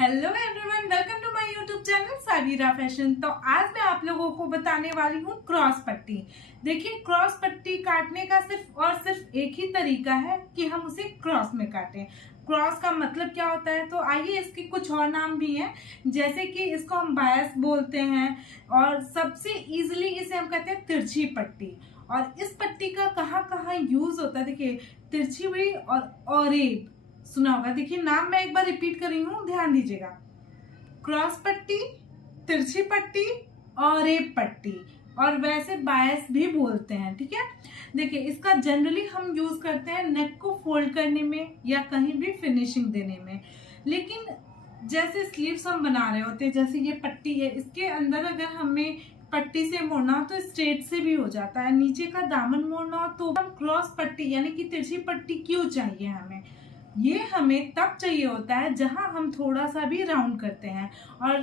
Hello everyone, welcome to my YouTube channel Saveera fashion. तो आज मैं आप लोगों को बताने वाली हूँ क्रॉस पट्टी। देखिए, क्रॉस पट्टी काटने का सिर्फ और सिर्फ एक ही तरीका है कि हम उसे क्रॉस में काटें। क्रॉस का मतलब क्या होता है, तो आइए इसके कुछ और नाम भी हैं, जैसे कि इसको हम बायस बोलते हैं और सबसे इजीली इसे हम कहते हैं तिरछी पट्टी। और इस पट्टी का कहाँ कहाँ यूज होता है, देखिए तिरछी हुई और ऑरेट सुना होगा। देखिए नाम मैं एक बार रिपीट कर रही हूँ, ध्यान दीजिएगा। क्रॉस पट्टी, तिरछी पट्टी और रेप पट्टी, और वैसे बायस भी बोलते हैं। ठीक है, देखिए इसका जनरली हम यूज करते हैं नेक को फोल्ड करने में या कहीं भी फिनिशिंग देने में। लेकिन जैसे स्लीव्स हम बना रहे होते हैं, जैसे ये पट्टी है, इसके अंदर अगर हमें पट्टी से मोड़ना हो तो स्ट्रेट से भी हो जाता है, नीचे का दामन मोड़ना हो तो हम क्रॉस पट्टी यानी कि तिरछी पट्टी क्यों चाहिए हमें। ये हमें तब चाहिए होता है जहां हम थोड़ा सा भी राउंड करते हैं। और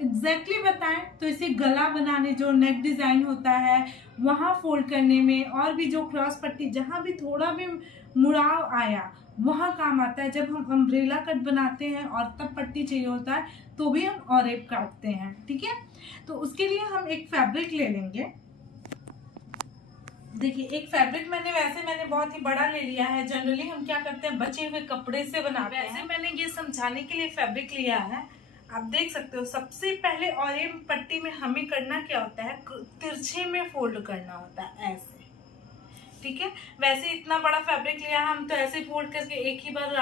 एग्जैक्टली बताएं तो इसे गला बनाने, जो नेक डिजाइन होता है वहां फोल्ड करने में, और भी जो क्रॉस पट्टी जहां भी थोड़ा भी मुड़ाव आया वहां काम आता है। जब हम अम्ब्रेला कट बनाते हैं और तब पट्टी चाहिए होता है तो भी हम ऑरेप काटते हैं। ठीक है, तो उसके लिए हम एक फैब्रिक ले लेंगे। देखिए एक फैब्रिक मैंने बहुत ही बड़ा ले लिया है। जनरली हम क्या करते हैं, बचे हुए कपड़े से बनाते हैं। वैसे मैंने ये समझाने के लिए फैब्रिक लिया है। आप देख सकते हो, सबसे पहले ऑरेप पट्टी में हमें करना क्या होता है, तिरछे में फोल्ड करना होता है ऐसे। ठीक है, वैसे इतना बड़ा फैब्रिक लिया है, हम तो ऐसे फोल्ड करके एक ही बार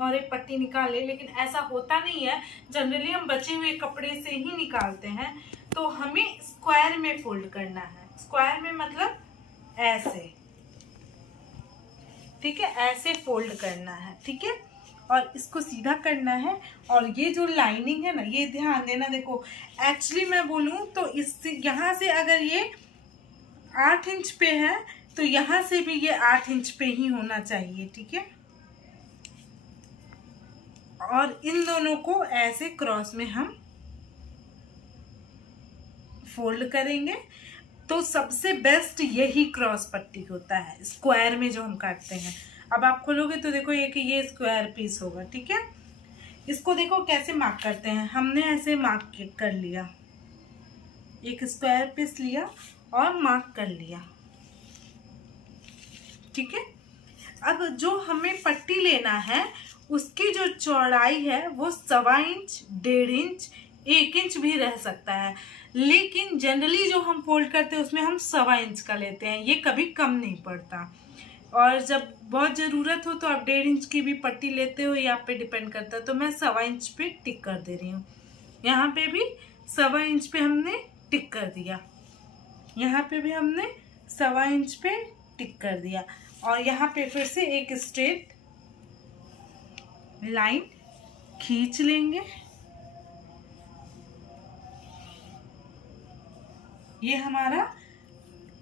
ऑरेप पट्टी निकाल ले, लेकिन ऐसा होता नहीं है। जनरली हम बचे हुए कपड़े से ही निकालते हैं। तो हमें स्क्वायर में फोल्ड करना है। स्क्वायर में मतलब ऐसे, ठीक है, ऐसे फोल्ड करना है। ठीक है, और इसको सीधा करना है। और ये जो लाइनिंग है ना, ये ध्यान देना। देखो एक्चुअली मैं बोलूं तो इससे यहाँ से अगर ये 8 इंच पे है तो यहाँ से भी ये 8 इंच पे ही होना चाहिए। ठीक है, और इन दोनों को ऐसे क्रॉस में हम फोल्ड करेंगे। तो सबसे बेस्ट यही क्रॉस पट्टी होता है, स्क्वायर में जो हम काटते हैं। अब आप खोलोगे तो देखो ये स्क्वायर पीस होगा। ठीक है, इसको देखो कैसे मार्क करते हैं। हमने ऐसे मार्क कर लिया, एक स्क्वायर पीस लिया और मार्क कर लिया। ठीक है, अब जो हमें पट्टी लेना है उसकी जो चौड़ाई है वो 1.25 इंच, 1.5 इंच, 1 इंच भी रह सकता है। लेकिन जनरली जो हम फोल्ड करते हैं उसमें हम 1.25 इंच का लेते हैं, ये कभी कम नहीं पड़ता। और जब बहुत ज़रूरत हो तो आप 1.5 इंच की भी पट्टी लेते हो, ये आप पे डिपेंड करता है। तो मैं 1.25 इंच पे टिक कर दे रही हूँ। यहाँ पे भी 1.25 इंच पे हमने टिक कर दिया, यहाँ पे भी हमने 1.25 इंच पे टिक कर दिया। और यहाँ पे फिर से एक स्ट्रेट लाइन खींच लेंगे। ये हमारा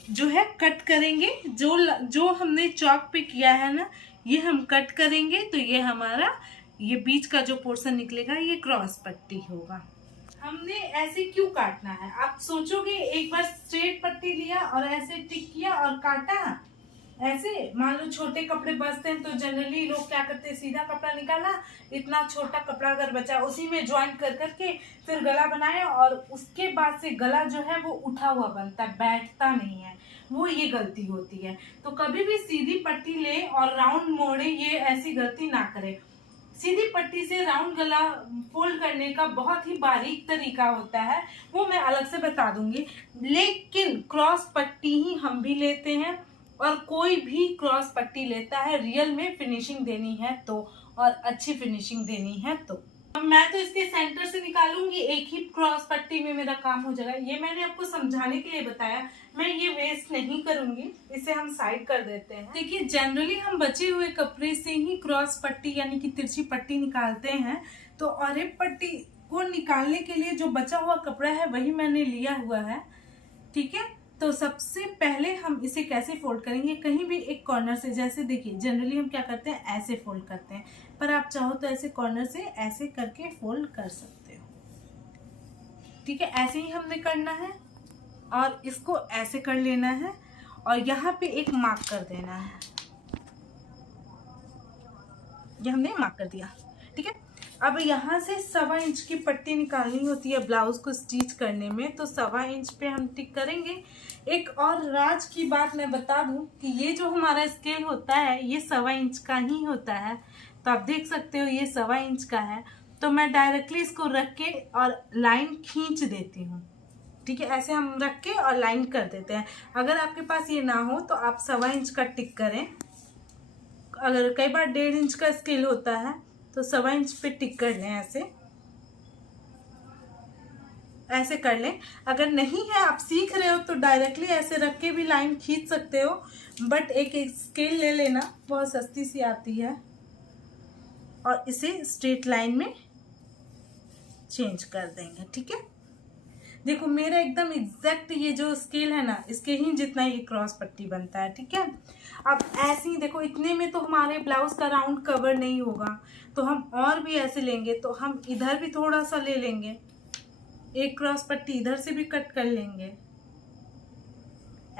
जो है कट करेंगे, जो हमने चौक पे किया है ना, ये हम कट करेंगे। तो ये हमारा ये बीच का जो पोर्शन निकलेगा ये क्रॉस पट्टी होगा। हमने ऐसे क्यों काटना है, आप सोचोगे एक बार स्ट्रेट पट्टी लिया और ऐसे टिक किया और काटा। ऐसे मान लो छोटे कपड़े बचते हैं तो जनरली लोग क्या करते हैं, सीधा कपड़ा निकाला, इतना छोटा कपड़ा अगर बचा उसी में ज्वाइंट कर करके फिर गला बनाया, और उसके बाद से गला जो है वो उठा हुआ बनता है, बैठता नहीं है। वो ये गलती होती है। तो कभी भी सीधी पट्टी ले और राउंड मोड़े, ये ऐसी गलती ना करे। सीधी पट्टी से राउंड गला फोल्ड करने का बहुत ही बारीक तरीका होता है, वो मैं अलग से बता दूंगी। लेकिन क्रॉस पट्टी ही हम भी लेते हैं, और कोई भी क्रॉस पट्टी लेता है रियल में फिनिशिंग देनी है तो, और अच्छी फिनिशिंग देनी है तो। मैं तो इसके सेंटर से निकालूंगी, एक ही क्रॉस पट्टी में मेरा काम हो जाएगा। ये मैंने आपको समझाने के लिए बताया, मैं ये वेस्ट नहीं करूंगी, इसे हम साइड कर देते हैं। देखिए जनरली हम बचे हुए कपड़े से ही क्रॉस पट्टी यानी कि तिरछी पट्टी निकालते हैं। तो ऑरेप पट्टी को निकालने के लिए जो बचा हुआ कपड़ा है वही मैंने लिया हुआ है। ठीक है, तो सबसे पहले हम इसे कैसे फोल्ड करेंगे, कहीं भी एक कॉर्नर से। जैसे देखिए जनरली हम क्या करते हैं, ऐसे फोल्ड करते हैं, पर आप चाहो तो ऐसे कॉर्नर से ऐसे करके फोल्ड कर सकते हो। ठीक है, ऐसे ही हमने करना है और इसको ऐसे कर लेना है और यहाँ पे एक मार्क कर देना है। ये हमने मार्क कर दिया। ठीक है, अब यहाँ से 1.25 इंच की पट्टी निकालनी होती है ब्लाउज को स्टिच करने में, तो 1.25 इंच पे हम टिक करेंगे। एक और राज की बात मैं बता दूं कि ये जो हमारा स्केल होता है ये 1.25 इंच का ही होता है। तो आप देख सकते हो ये 1.25 इंच का है, तो मैं डायरेक्टली इसको रख के और लाइन खींच देती हूँ। ठीक है, ऐसे हम रख के और लाइन कर देते हैं। अगर आपके पास ये ना हो तो आप 1.25 इंच का टिक करें। अगर कई बार 1.5 इंच का स्केल होता है तो 1.25 इंच पे टिक कर लें, ऐसे कर लें। अगर नहीं है, आप सीख रहे हो तो डायरेक्टली ऐसे रख के भी लाइन खींच सकते हो, बट एक स्केल ले लेना, बहुत सस्ती सी आती है, और इसे स्ट्रेट लाइन में चेंज कर देंगे। ठीक है, देखो मेरा एकदम एग्जैक्ट ये जो स्केल है ना, इसके ही जितना ये क्रॉस पट्टी बनता है। ठीक है, अब ऐसे ही देखो, इतने में तो हमारे ब्लाउज का राउंड कवर नहीं होगा, तो हम और भी ऐसे लेंगे, तो हम इधर भी थोड़ा सा ले लेंगे, एक क्रॉस पट्टी इधर से भी कट कर लेंगे।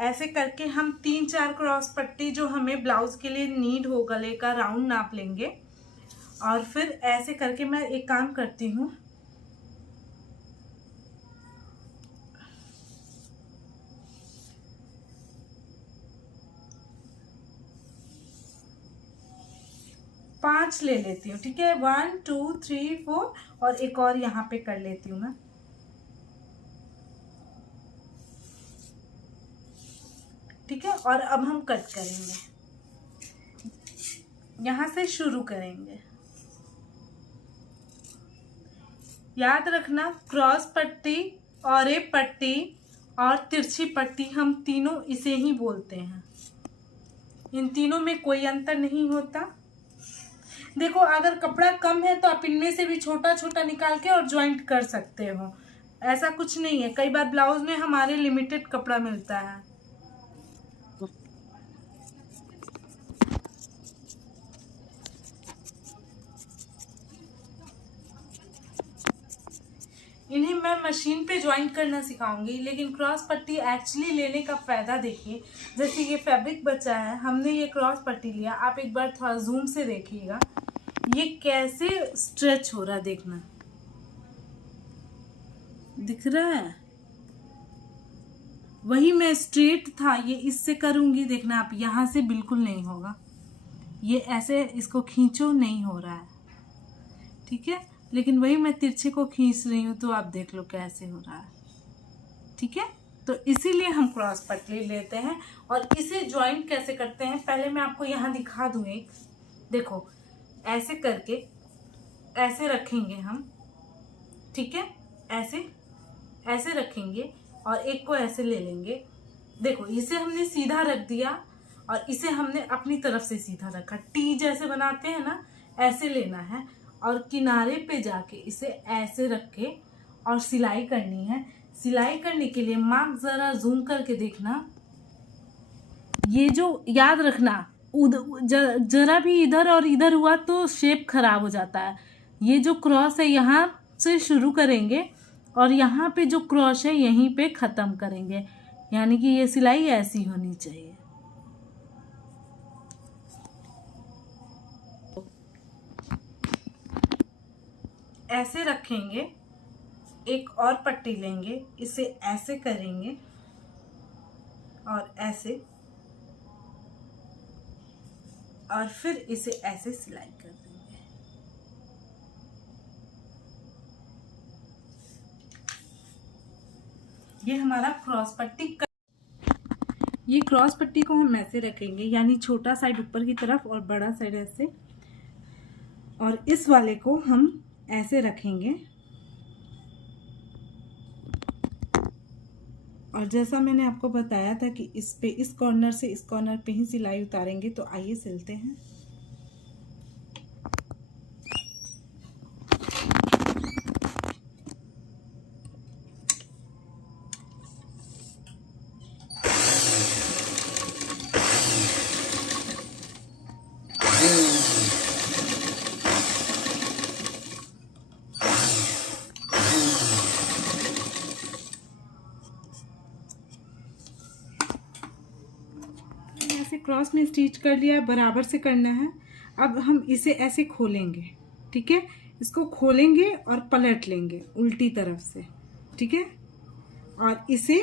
ऐसे करके हम 3-4 क्रॉस पट्टी जो हमें ब्लाउज के लिए नीड हो, गले का राउंड नाप लेंगे। और फिर ऐसे करके मैं एक काम करती हूँ, पांच ले लेती हूँ। ठीक है, 1 2 3 4 और एक और यहाँ पे कर लेती हूँ मैं। ठीक है, और अब हम कट करेंगे, यहां से शुरू करेंगे। याद रखना, क्रॉस पट्टी और ए पट्टी और तिरछी पट्टी हम तीनों इसे ही बोलते हैं, इन तीनों में कोई अंतर नहीं होता। देखो अगर कपड़ा कम है तो आप इनमें से भी छोटा छोटा निकाल के और ज्वाइंट कर सकते हो, ऐसा कुछ नहीं है। कई बार ब्लाउज में हमारे लिमिटेड कपड़ा मिलता है। इन्हें मैं मशीन पे ज्वाइंट करना सिखाऊंगी, लेकिन क्रॉस पट्टी एक्चुअली लेने का फ़ायदा देखिए। जैसे ये फैब्रिक बचा है, हमने ये क्रॉस पट्टी लिया, आप एक बार थोड़ा जूम से देखिएगा ये कैसे स्ट्रेच हो रहा है, देखना दिख रहा है। वही मैं स्ट्रेट था, ये इससे करूंगी, देखना आप, यहाँ से बिल्कुल नहीं होगा, ये ऐसे इसको खींचो नहीं हो रहा है। ठीक है, लेकिन वही मैं तिरछे को खींच रही हूँ, तो आप देख लो कैसे हो रहा है। ठीक है, तो इसीलिए हम क्रॉस पट्टी लेते हैं। और इसे ज्वाइंट कैसे करते हैं पहले मैं आपको यहाँ दिखा दूँ। एक देखो, ऐसे करके ऐसे रखेंगे हम। ठीक है, ऐसे ऐसे रखेंगे और एक को ऐसे ले लेंगे। देखो इसे हमने सीधा रख दिया और इसे हमने अपनी तरफ से सीधा रखा, टी जैसे बनाते हैं ना, ऐसे लेना है। और किनारे पे जाके इसे ऐसे रख के और सिलाई करनी है। सिलाई करने के लिए मार्क जरा जूम करके देखना, ये जो याद रखना, जरा भी इधर और इधर हुआ तो शेप खराब हो जाता है। ये जो क्रॉस है यहाँ से शुरू करेंगे और यहाँ पे जो क्रॉस है यहीं पे ख़त्म करेंगे, यानी कि ये सिलाई ऐसी होनी चाहिए। ऐसे रखेंगे, एक और पट्टी लेंगे, इसे ऐसे करेंगे और ऐसे, और फिर इसे ऐसे सिलाई कर देंगे। ये हमारा क्रॉस पट्टी ये क्रॉस पट्टी को हम ऐसे रखेंगे, यानी छोटा साइड ऊपर की तरफ और बड़ा साइड ऐसे, और इस वाले को हम ऐसे रखेंगे। और जैसा मैंने आपको बताया था कि इस पे इस कॉर्नर से इस कॉर्नर पे ही सिलाई उतारेंगे। तो आइए सिलते हैं। क्रॉस में स्टिच कर लिया, बराबर से करना है। अब हम इसे ऐसे खोलेंगे। ठीक है, इसको खोलेंगे और पलट लेंगे उल्टी तरफ से, ठीक है, और इसे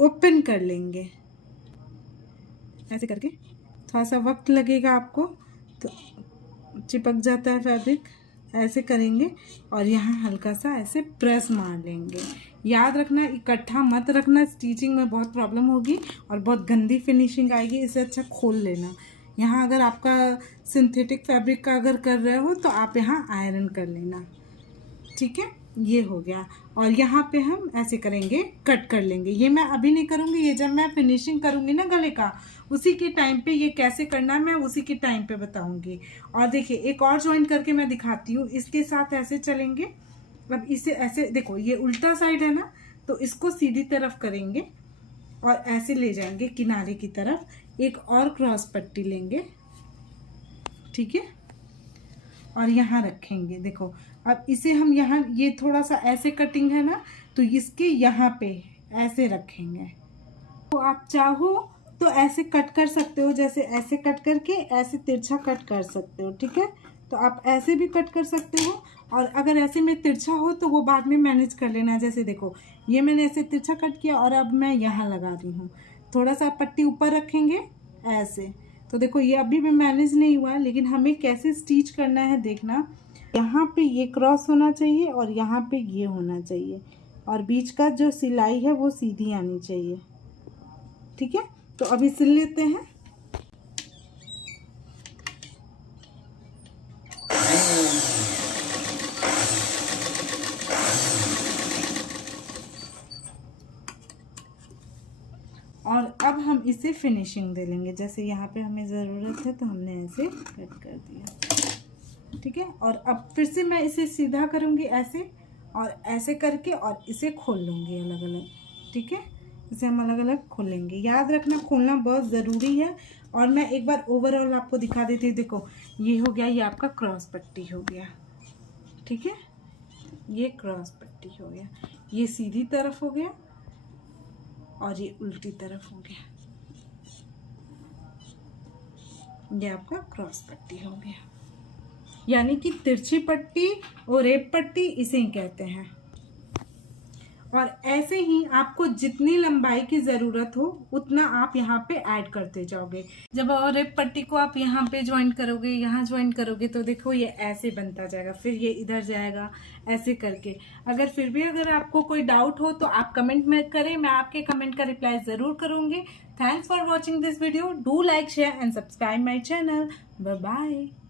ओपन कर लेंगे ऐसे करके। थोड़ा सा वक्त लगेगा आपको, तो चिपक जाता है फैब्रिक, ऐसे करेंगे और यहाँ हल्का सा ऐसे प्रेस मार लेंगे। याद रखना इकट्ठा मत रखना, स्टिचिंग में बहुत प्रॉब्लम होगी और बहुत गंदी फिनिशिंग आएगी। इसे अच्छा खोल लेना। यहाँ अगर आपका सिंथेटिक फैब्रिक का अगर कर रहे हो तो आप यहाँ आयरन कर लेना, ठीक है। ये हो गया और यहाँ पे हम ऐसे करेंगे, कट कर लेंगे। ये मैं अभी नहीं करूँगी, ये जब मैं फिनिशिंग करूँगी ना गले का, उसी के टाइम पे ये कैसे करना है मैं उसी के टाइम पे बताऊँगी। और देखिए एक और जॉइंट करके मैं दिखाती हूँ। इसके साथ ऐसे चलेंगे। अब इसे ऐसे देखो, ये उल्टा साइड है ना, तो इसको सीधी तरफ करेंगे और ऐसे ले जाएंगे किनारे की तरफ। एक और क्रॉस पट्टी लेंगे, ठीक है, और यहाँ रखेंगे। देखो अब इसे हम यहाँ, ये थोड़ा सा ऐसे कटिंग है ना, तो इसके यहाँ पे ऐसे रखेंगे। तो आप चाहो तो ऐसे कट कर सकते हो, जैसे ऐसे कट करके ऐसे तिरछा कट कर सकते हो, ठीक है। तो आप ऐसे भी कट कर सकते हो, और अगर ऐसे में तिरछा हो तो वो बाद में मैनेज कर लेना। जैसे देखो ये मैंने ऐसे तिरछा कट किया और अब मैं यहाँ लगा रही हूँ। थोड़ा सा पट्टी ऊपर रखेंगे ऐसे, तो देखो ये अभी भी मैनेज नहीं हुआ, लेकिन हमें कैसे स्टिच करना है देखना। यहाँ पे ये क्रॉस होना चाहिए और यहाँ पे ये होना चाहिए, और बीच का जो सिलाई है वो सीधी आनी चाहिए, ठीक है। तो अभी सिल लेते हैं। और अब हम इसे फिनिशिंग दे लेंगे। जैसे यहाँ पे हमें ज़रूरत है तो हमने ऐसे कट कर दिया, ठीक है। और अब फिर से मैं इसे सीधा करूँगी ऐसे, और ऐसे करके और इसे खोल लूँगी अलग अलग, ठीक है। इसे हम अलग अलग खोलेंगे। याद रखना खोलना बहुत ज़रूरी है। और मैं एक बार ओवरऑल आपको दिखा देती हूँ। देखो ये हो गया, ये आपका क्रॉस पट्टी हो गया, ठीक है। ये क्रॉस पट्टी हो गया, ये सीधी तरफ हो गया और ये उल्टी तरफ हो गया। ये आपका क्रॉस पट्टी हो गया, यानी कि तिरछी पट्टी और रेप पट्टी इसे ही कहते हैं। और ऐसे ही आपको जितनी लंबाई की ज़रूरत हो उतना आप यहाँ पे ऐड करते जाओगे। जब रेप पट्टी को आप यहाँ पे ज्वाइंट करोगे, यहाँ ज्वाइंट करोगे, तो देखो ये ऐसे बनता जाएगा, फिर ये इधर जाएगा ऐसे करके। अगर फिर भी अगर आपको कोई डाउट हो तो आप कमेंट में करें, मैं आपके कमेंट का रिप्लाई ज़रूर करूँगी। Thanks for watching this video. Do like, share and subscribe my channel. Bye bye.